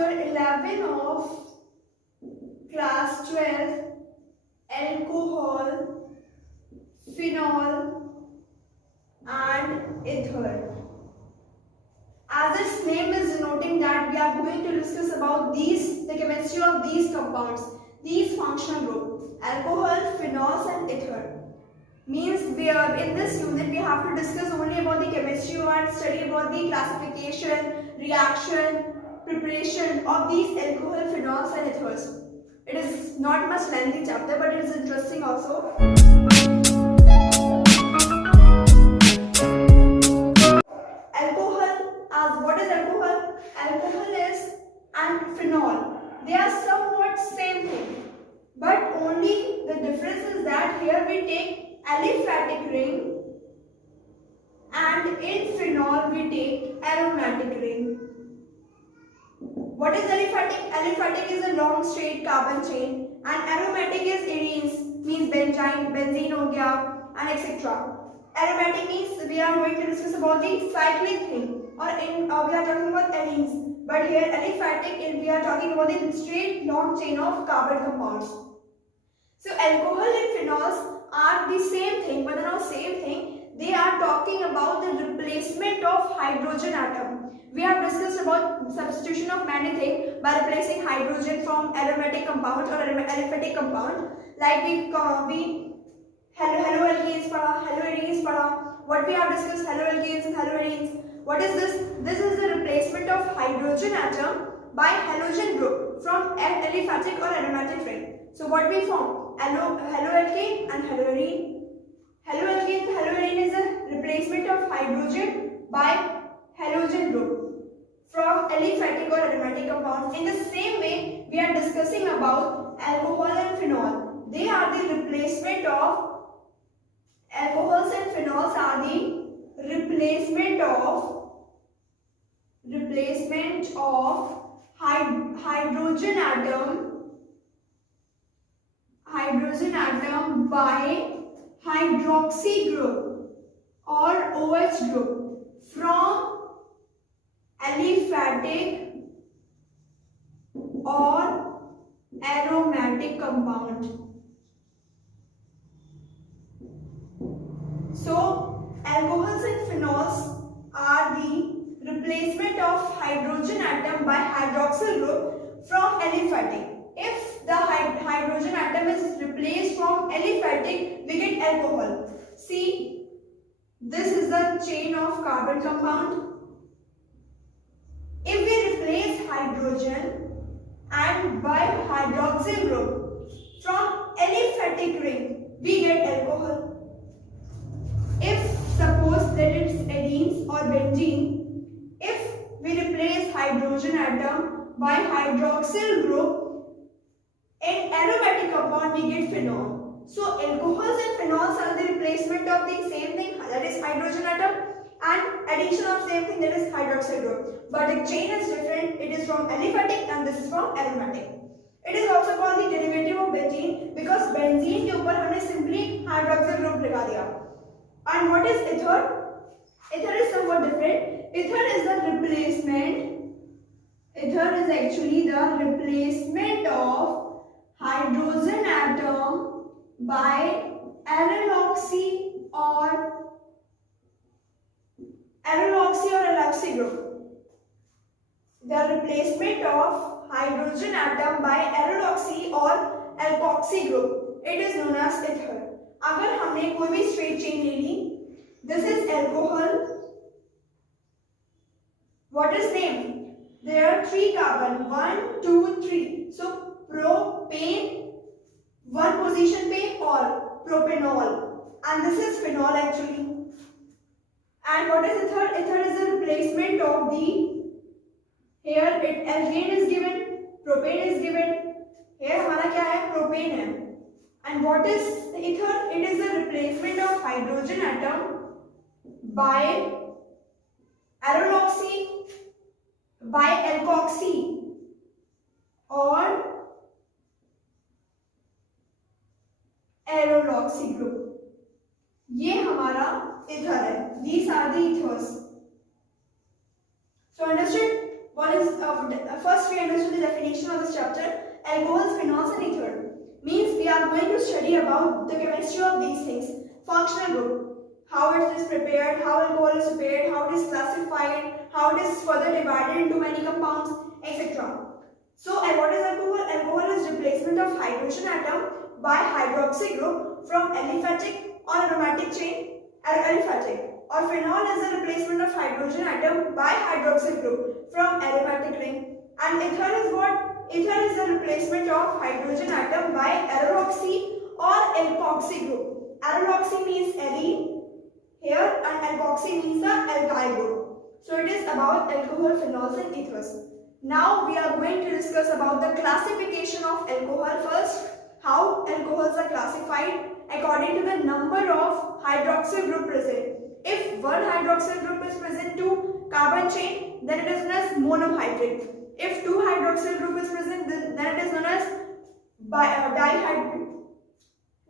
chapter 11 of class 12, alcohol, phenol and ether. As its name is denoting that we are going to discuss about the chemistry of these compounds, these functional groups, alcohol, phenols and ether. Means in this unit we have to discuss only about the chemistry and study about the classification, reaction, preparation of these alcohol, phenols and ethers. It is not much lengthy chapter, but it is interesting also. Alcohol, as what is alcohol? Alcohol is and phenol. They are somewhat same thing, but only the difference is that here we take aliphatic ring and in phenol we take aromatic ring. What is aliphatic? Aliphatic is a long straight carbon chain and aromatic is arenes, means benzene ho gaya and etc. Aromatic means we are going to discuss about the cyclic thing, or we are talking about arenes, but here aliphatic we are talking about the straight long chain of carbon compounds. So alcohol and phenols are the same thing, but not same thing. They are talking about the replacement of hydrogen atom. We have discussed about substitution of many things by replacing hydrogen from aromatic compounds or aliphatic compound. Like we haloalkenes pada. What we have discussed, haloalkenes and haloarenes. What is this? This is the replacement of hydrogen atom by halogen group from aliphatic or aromatic ring. So what we form? Haloalkane and haloarene. Haloalkane and haloarene is a replacement of hydrogen by halogen group from aliphatic or aromatic compounds. In the same way, we are discussing about alcohol and phenol. They are the replacement of alcohols and phenols are the replacement of hydrogen atom by hydroxy group or OH group from aliphatic or aromatic compound. So alcohols and phenols are the replacement of hydrogen atom by hydroxyl group from aliphatic. If the hydrogen atom is replaced from aliphatic, we get alcohol. See, this is the chain of carbon compound. If we replace hydrogen and by hydroxyl group from aliphatic ring, we get alcohol. If suppose that it's arenes or benzene, if we replace hydrogen atom by hydroxyl group in aromatic compound, we get phenol. So alcohols and phenols are the replacement of the same thing, that is hydrogen atom, and addition of same thing, that is hydroxyl group. But the chain is different. It is from aliphatic and this is from aromatic. It is also called the derivative of benzene because benzene के ऊपर हमने simply hydroxyl group लगा दिया. And what is ether? Ether is somewhat different. Ether is the replacement. Ether is actually the replacement of hydrogen atom by alloxy or alloxy group. The replacement of hydrogen atom by alloxy or alkoxy group. It is known as ether. अगर हमने कोई भी straight chain ले ली, this is alcohol. What is name? There are 3 carbon, 1, 2, 3. So propane, one position पे और propanol, and this is phenol actually. And what is ether? Ether is the replacement of the, here alkane is given, propane is given. Here हमारा क्या है? Propane है. And what is ether? It is the replacement of hydrogen atom by alloxy, by alkoxy or alloxy group. ये हमारा ether है. These are the ethers. So understood? first we understood the definition of this chapter. Alcohols, phenols and ether means we are going to study about the chemistry of these things. Functional group, how it is prepared, how alcohol is prepared, how it is classified, how it is further divided into many compounds, etc. So what is alcohol? Alcohol is replacement of hydrogen atom by hydroxy group from aliphatic or aromatic chain, aliphatic. Or phenol is the replacement of hydrogen atom by hydroxyl group from aromatic ring. And ether is what? Ether is the replacement of hydrogen atom by alloxy or alkoxy group. Alloxy means alene here and alkoxy means the alkyl group. So it is about alcohol, phenols and ethers. Now we are going to discuss about the classification of alcohol first. How alcohols are classified according to the number of hydroxyl group present. If one hydroxyl group is present to carbon chain, then it is known as monohydrate. If two hydroxyl group is present, then it is known as dihydrate.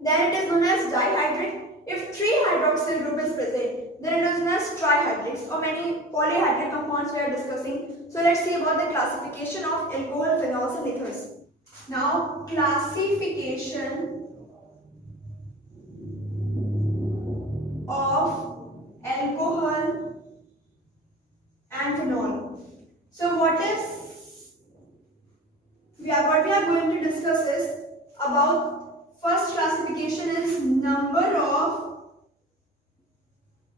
Then it is known as dihydrate. If three hydroxyl group is present, then it is known as trihydrates or many polyhydric compounds we are discussing. So let's see about the classification of alcohol, phenols and ethers. Now classification of alcohol and phenol. So what we are going to discuss is about first classification is number of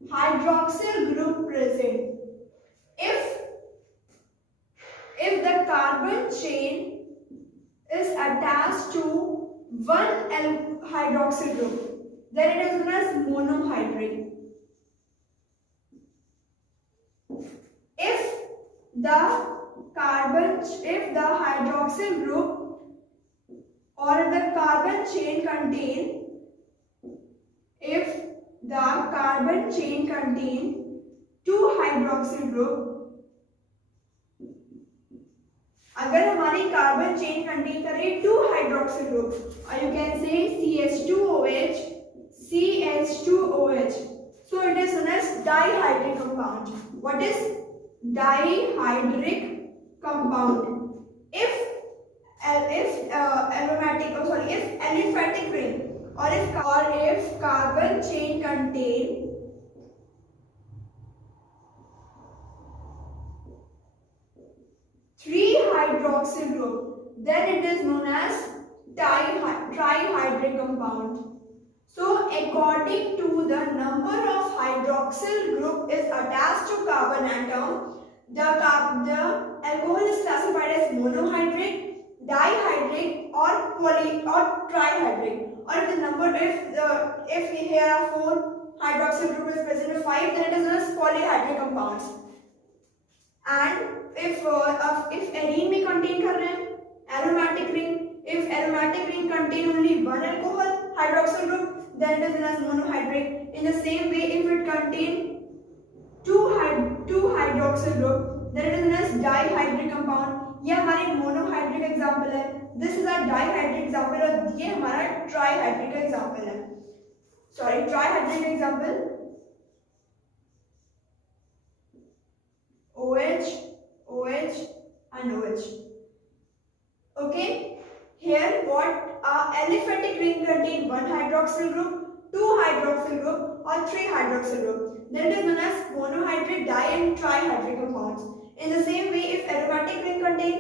hydroxyl group present. If the carbon chain is attached to one hydroxyl group, then it is known as monohydrate. If the hydroxyl group or the carbon chain contain, if the carbon chain contain two hydroxyl group, अगर हमारी carbon chain contain करे to hydroxyl group और you can say CH2OH CH2OH, so it is known as dihydric compound. What is dihydric compound? If aliphatic ring or if carbon chain contain three hydroxyl group, then it is known as trihydric compound. So according to the number of hydroxyl group is attached to carbon atom, the alcohol is classified as monohydrate, dihydrate or trihydrate. Or if here are four hydroxyl group is present with 5, then it is known as polyhydric compounds. And if arene में contain कर रहे हैं aromatic ring, if aromatic ring contain only one alcohol hydroxyl group, then it is known as monohydrate. In the same way, if it contain two hydroxyl group, then it is known as dihydric compound. ये हमारे monohydric example है, this is our dihydric example और ये हमारा trihydric example है. Sorry, trihydric example. OH and OH. Okay, here what aliphatic ring contain one hydroxyl group, two hydroxyl group or three hydroxyl group. Then it is known as monohydrate, di and trihydric compounds. In the same way, if aromatic ring contain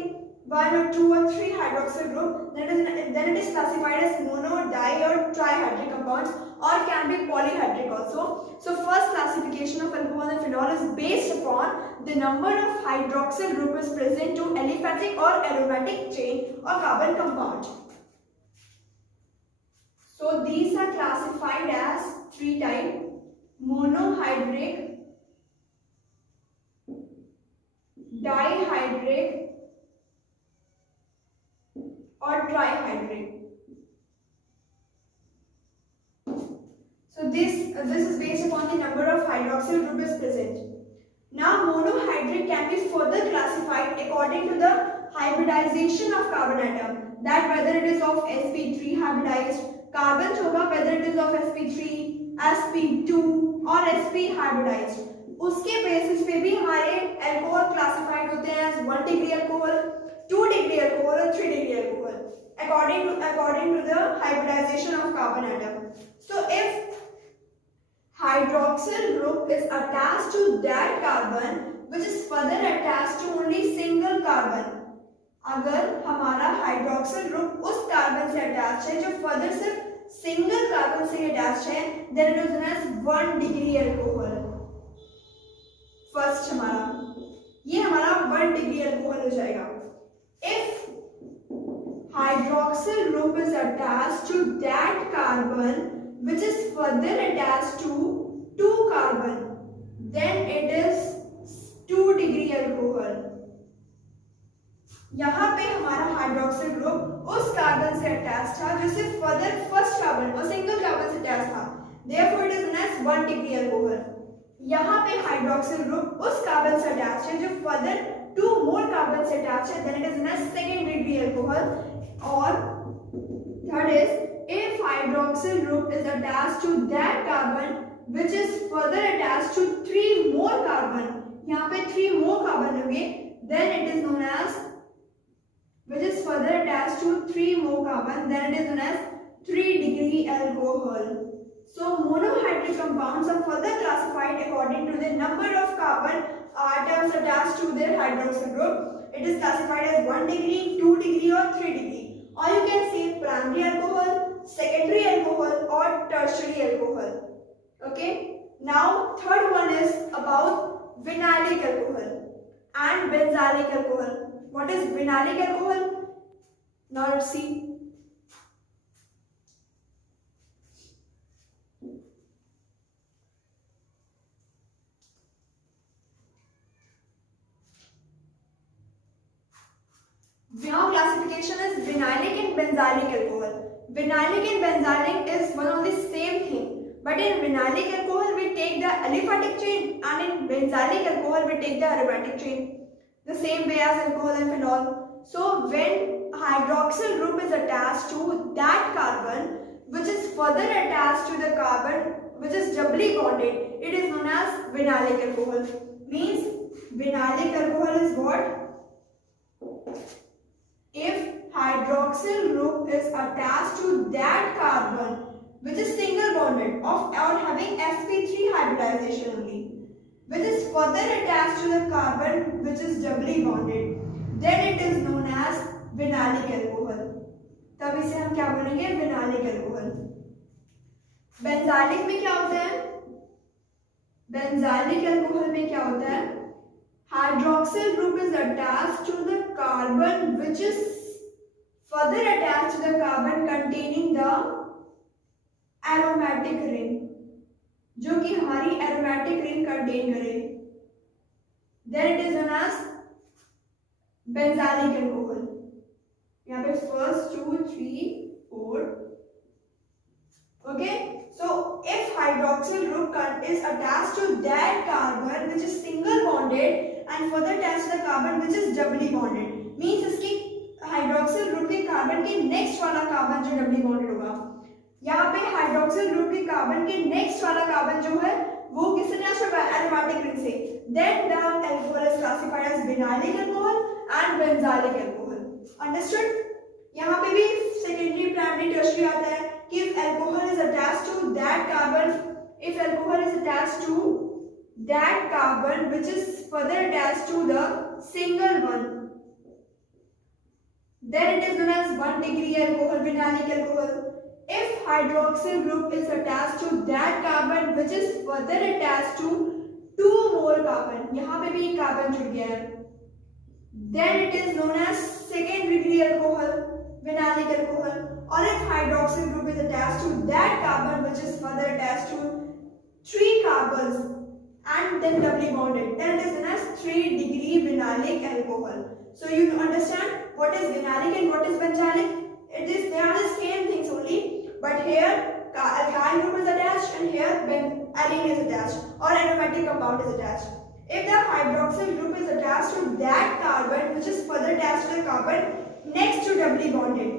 one or two or three hydroxyl group, then it is classified as mono, di or trihydric compounds or can be polyhydric also. So first classification of alcohol and phenol is based upon the number of hydroxyl group is present to aliphatic or aromatic chain or carbon compound. So these are classified as three types: monohydrate, dihydrate or trihydrate. So this is based upon the number of hydroxyl group is present. Now monohydrate can be further classified according to the hybridization of carbon atom, that whether it is of sp3 hybridized, carbon होगा whether it is of sp3, sp2 or sp hybridized. उसके basis पे भी हमारे alcohol classified होते हैं as 1 degree alcohol, 2 degree alcohol और 3 degree alcohol according to the hybridization of carbon atom. So if hydroxyl group is attached to that carbon which is further attached to only single carbon, अगर हमारा hydroxyl group उस carbon से attach है जो further सिर्फ single carbon से attach है, then it is known as 1 degree alcohol. First ये हमारा 1 डिग्री अल्कोहल हो जाएगा. If hydroxyl group is attached to that carbon which is further attached to 2 carbon, then it is 2 degree alcohol. यहाँ पे हमारा hydroxyl group उस carbon से attach था जो सिर्फ फर्दर फर्स्ट कार्बन और सिंगल कार्बन से अटैच था, therefore it is known as 1 degree alcohol. यहाँ पे हाइड्रोक्सिल ग्रुप उस कार्बन से अटैच है जो फर्दर 2 more कार्बन से अटैच है, then it is known as 2nd degree alcohol. और third is if hydroxyl group is attached to that carbon which is further attached to 3 more carbon, यहाँ पे 3 more carbon होंगे, then it is known as which is further attached to 3 more carbon, then it is known as 3 degree alcohol. So monohydric compounds are further classified according to the number of carbon atoms attached to their hydroxyl group. It is classified as 1 degree, 2 degree or 3 degree. Or you can say primary alcohol, secondary alcohol or tertiary alcohol. Okay. Now third one is about vinylic alcohol and benzylic alcohol. What is vinylic alcohol? Now let's see. Now classification is vinylic and benzylic alcohol. Vinylic and benzylic is one of the same thing, but in vinylic alcohol we take the aliphatic chain and in benzylic alcohol we take the aromatic chain, the same way as alcohol and phenol. So when hydroxyl group is attached to that carbon which is further attached to the carbon which is doubly bonded, it is known as vinylic alcohol. Means vinylic alcohol is what? If hydroxyl group is attached to that carbon which is single bonded or having sp3 hybridization only, which is further attached to the carbon which is doubly bonded, then it is known as vinylic alcohol. तब इसे हम क्या बोलेंगे? vinylic alcohol. बेंजालिक में क्या होता है? बेंजालिक alcohol में क्या होता है? Hydroxyl group is attached to the carbon which is further attached to the carbon containing the aromatic ring, जो कि हमारी aromatic ring contain करे. Then it is known as benzylic alcohol. यहाँ पे first 2 3 4. Okay. So if hydroxyl group is attached to that carbon which is single bonded and further attached to the carbon which is doubly bonded, means इसकी hydroxyl group के carbon के next वाला carbon जो doubly bonded होगा, यहाँ पे hydroxyl group के carbon के नेक्स्ट वाला कार्बन जो है वो किससे अटैच होगा? एरोमेटिक रिंग से. Then the alcohol is classified as vinylic alcohol and benzylic alcohol. Understood? यहाँ पे भी सेकेंडरी प्राइमरी टर्शियरी आता है कि if alcohol is attached to that carbon, if alcohol is attached to that carbon which is further attached to the single one, then it is known as 1 degree alcohol, vinylic alcohol. If hydroxyl group is attached to that carbon which is further attached to 2 more carbon, यहाँ पे भी carbon जुड़ गया है, then it is known as 2nd degree alcohol, vinylic alcohol. Or if hydroxyl group is attached to that carbon which is further attached to 3 carbons and then doubly bonded, then it is known as 3 degree vinylic alcohol. So you understand what is vinylic and what is benzylic? They are the same things only, but here alkyl group is attached and here alene is attached or aromatic compound is attached. If the hydroxyl group is attached to that carbon which is further attached to the carbon next to doubly bonded,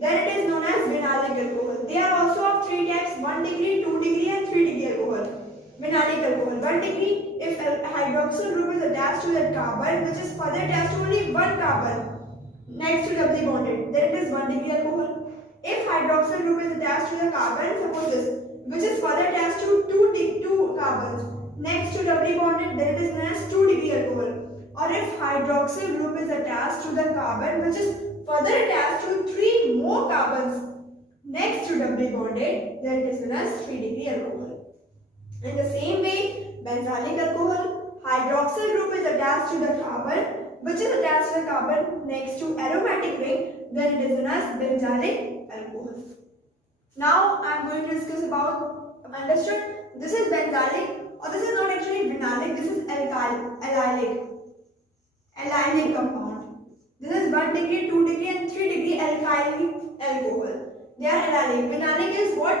then it is known as vinylic alcohol. They are also of 3 types: 1 degree, 2 degree and 3 degree alcohol. Vinylic alcohol 1 degree, if a hydroxyl group is attached to that carbon which is further attached to only one carbon next to doubly bonded, then it is 1 degree alcohol. If hydroxyl group is attached to the carbon, suppose this, which is further attached to two carbons next to doubly bonded, then it is known as 2 degree alcohol. Or if hydroxyl group is attached to the carbon which is further attached to 3 more carbons next to doubly bonded, then it is known as 3 degree alcohol. In the same way, benzylic alcohol, hydroxyl group is attached to the carbon which is attached to the carbon next to aromatic ring, then it is known as benzylic alcohol. Now I am going to discuss about, understood, this is benzylic, or this is not actually vinylic, this is allylic compound. This is 1 degree, 2 degree and 3 degree alkyl alcohol. They are allylic. Vinylic is what?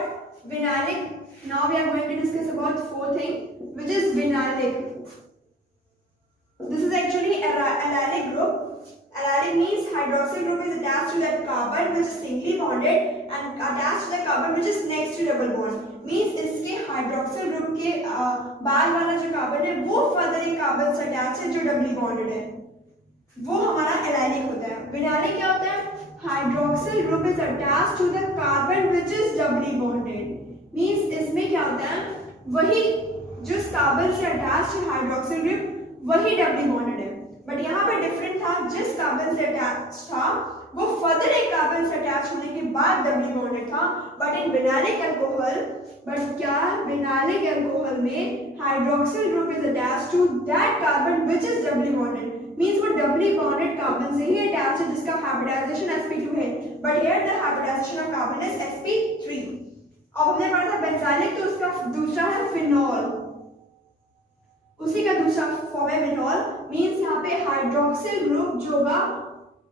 Vinylic. Now we are going to discuss about 4th thing, which is vinylic. This is actually allylic group. Allylic means hydroxyl group is attached to that carbon which is singly bonded and attached to the carbon which is next to double bond. Means इसके hydroxyl group के बाद वाला जो carbon है वो further एक carbon से attached है जो doubly bonded है, वो हमारा allylic होता है. Vinylic क्या होता है? Hydroxyl group is attached to the carbon which is doubly bonded. Means इसमें क्या होता है? वही जिस carbon से attached है hydroxyl group वही doubly bonded है. बट यहाँ पे डिफरेंट था, जिस कार्बन से अटैच था वो फर्दर एक कार्बन से अटैच होने के बाद डबली बॉन्डेड था. But in vinylic alcohol, but क्या विनाइलिक अल्कोहल में hydroxyl group is attached to that carbon which is doubly bonded. Means वो डबली बॉन्डेड कार्बन से ही अटैच है जिसका हाइब्रिडाइजेशन sp2 है. But here the hybridization of carbon is sp3. अब हमने पढ़ा था बेंजाइलिक, तो उसका दूसरा है फिनॉल, उसी का दूसरा फॉर्म है विनॉल. मींस यहाँ पे हाइड्रोक्सिल ग्रुप जो होगा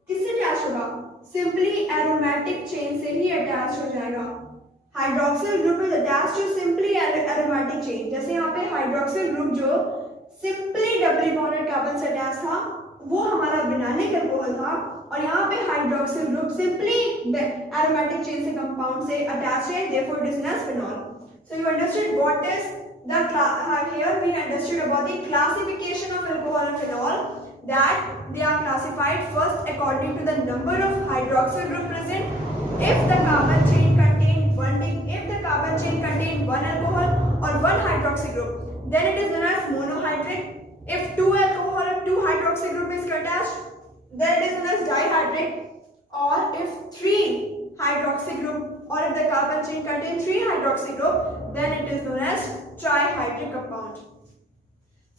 किससे अटैच होगा? सिंपली एरोमेटिक चेन से ही अटैच हो जाएगा. Hydroxyl group is attached to simply aromatic chain. जैसे यहाँ पे हाइड्रोक्सिल ग्रुप जो सिंपली डबली बॉन्डेड कार्बन से अटैच था वो हमारा विनाइलिक अल्कोहल था, और यहाँ पे hydroxyl group simply aromatic chain से कंपाउंड से अटैच है, therefore it is known as phenol. So you understood what is here we understood about the classification of alcohol and phenol, that they are classified first according to the number of hydroxyl group present. If the carbon chain contain one alcohol or one hydroxy group, then it is known as monohydric. If two alcohol or two hydroxy group is attached, then it is known as dihydric. Or if three hydroxy group, or if the carbon chain contains 3 hydroxy group, then it is known as trihydric compound.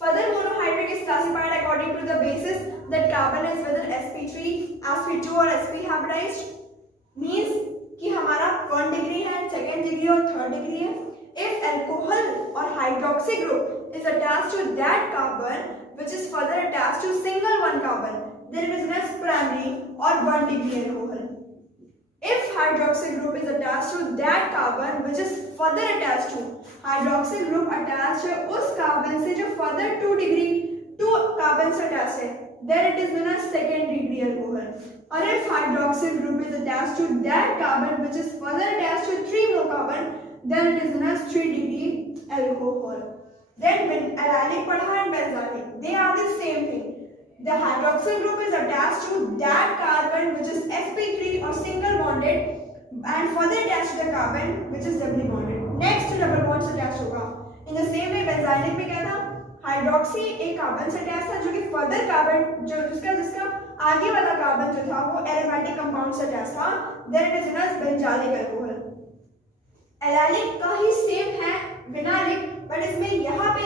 Further, monohydric is classified according to the basis that carbon is whether sp3, sp2 or sp hybridized. Means कि हमारा 1 degree है, 2nd degree और 3rd degree है. If alcohol or hydroxy group is attached to that carbon which is further attached to single one carbon, then it is known as primary or 1 degree alcohol. If hydroxyl group is attached to that carbon which is further attached to, hydroxyl group attached है उस carbon से जो further 2 degree 2 carbon से attached है, then it is known as 2nd degree alcohol. Or if hydroxyl group is attached to that carbon which is further attached to 3 more carbon, then it is known as 3 degree alcohol. Then when allylic padha and benzylic, they are the same thing. The hydroxyl group is attached to that carbon which is sp3 or single bonded and further attached to the carbon which is doubly bonded. Next double bond से attached होगा. In the same way benzylic में क्या था? Hydroxy एक carbon से attach था जो कि फर्दर कार्बन जो जिसका आगे वाला कार्बन जो था वो एरोमेटिक कंपाउंड से अटैच था. Then it is known as benzylic alcohol. Allylic का ही सेम है विनाइलिक, बट इसमें यहाँ पे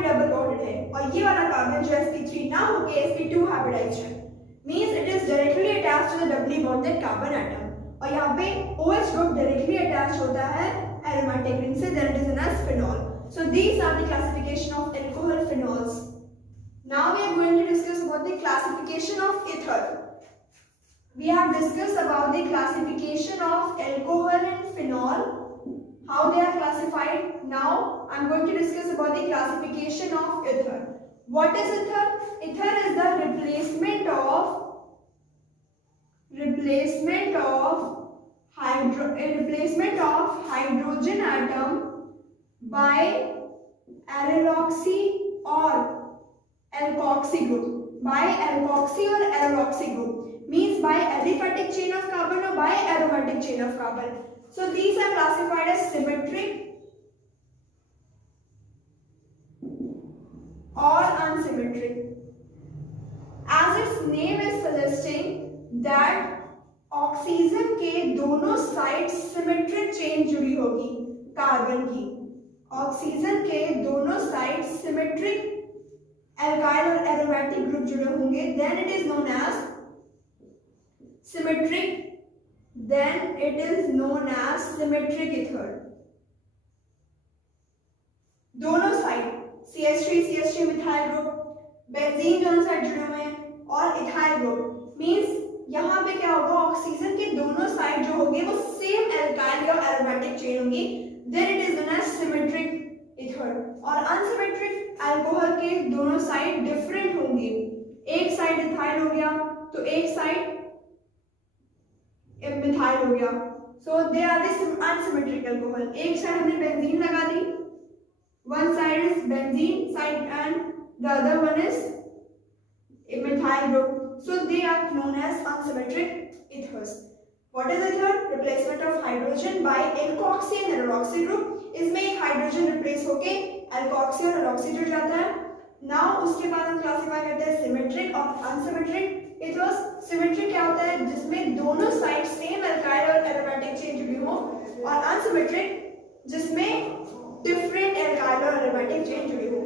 डबल बॉन्डेड है और ये वाला कार्बन जो sp3 ना होके sp2 हाइब्रिडाइज्ड है. Means it is directly attached to the doubly bonded carbon atom, और यहाँ पे OH ग्रुप डायरेक्टली अटैच होता है एरोमेटिक रिंग से, then it is known as phenol. So these are the classification of alcohol phenols. Now we are going to discuss about the classification of ether. We have discussed about the classification of alcohol and phenol, how they are classified. Now I am going to discuss about the classification of ether. What is ether? Ether is the replacement of hydrogen atom by एरोलॉक्सी और alkoxy group. By alkoxy or alloxy group means by aliphatic chain of carbon or by aromatic chain of carbon. So these are classified as symmetric or unsymmetric. As its name is suggesting that oxygen के दोनों side symmetric chain जुड़ी होगी carbon की. Oxygen के दोनों side symmetric alkyl और aromatic group जुड़े होंगे, then it is known as symmetric, then it is known as symmetric ether. दोनों side CH3 methyl group, benzene दोनों साइड जुड़े हुए हैं और इथाइल ग्रुप मींस यहाँ पे क्या होगा, ऑक्सीजन के दोनों साइड जो होंगे वो सेम एल्काइल या एरोमेटिक चेन होंगी, then it is known as symmetric ether. और अनसिमेट्रिक अल्कोहल के दोनों साइड डिफरेंट होंगे, एक साइड इथाइल हो गया तो एक साइड मिथाइल हो गया. So they are the unsymmetric alcohol. एक साइड हमने बेंजीन लगा दी, one side is benzene side and the other one is methyl group. So they are known as unsymmetric ethers. What is ether? Replacement of hydrogen by alkoxy and alloxy group. इसमें एक hydrogen replace होके alkoxy और alloxy जुड़ जाता है. Now उसके बाद हम क्लासिफाई करते हैं सिमेट्रिक और अनसिमेट्रिक ethers. सिमेट्रिक क्या होता है, जिसमें दोनों साइड सेम अल्काइल और एरोमेटिक चेन जुड़ी हो, और अनसिमेट्रिक जिसमें डिफरेंट अल्काइल और एरोमेटिक चेन जुड़ी हो.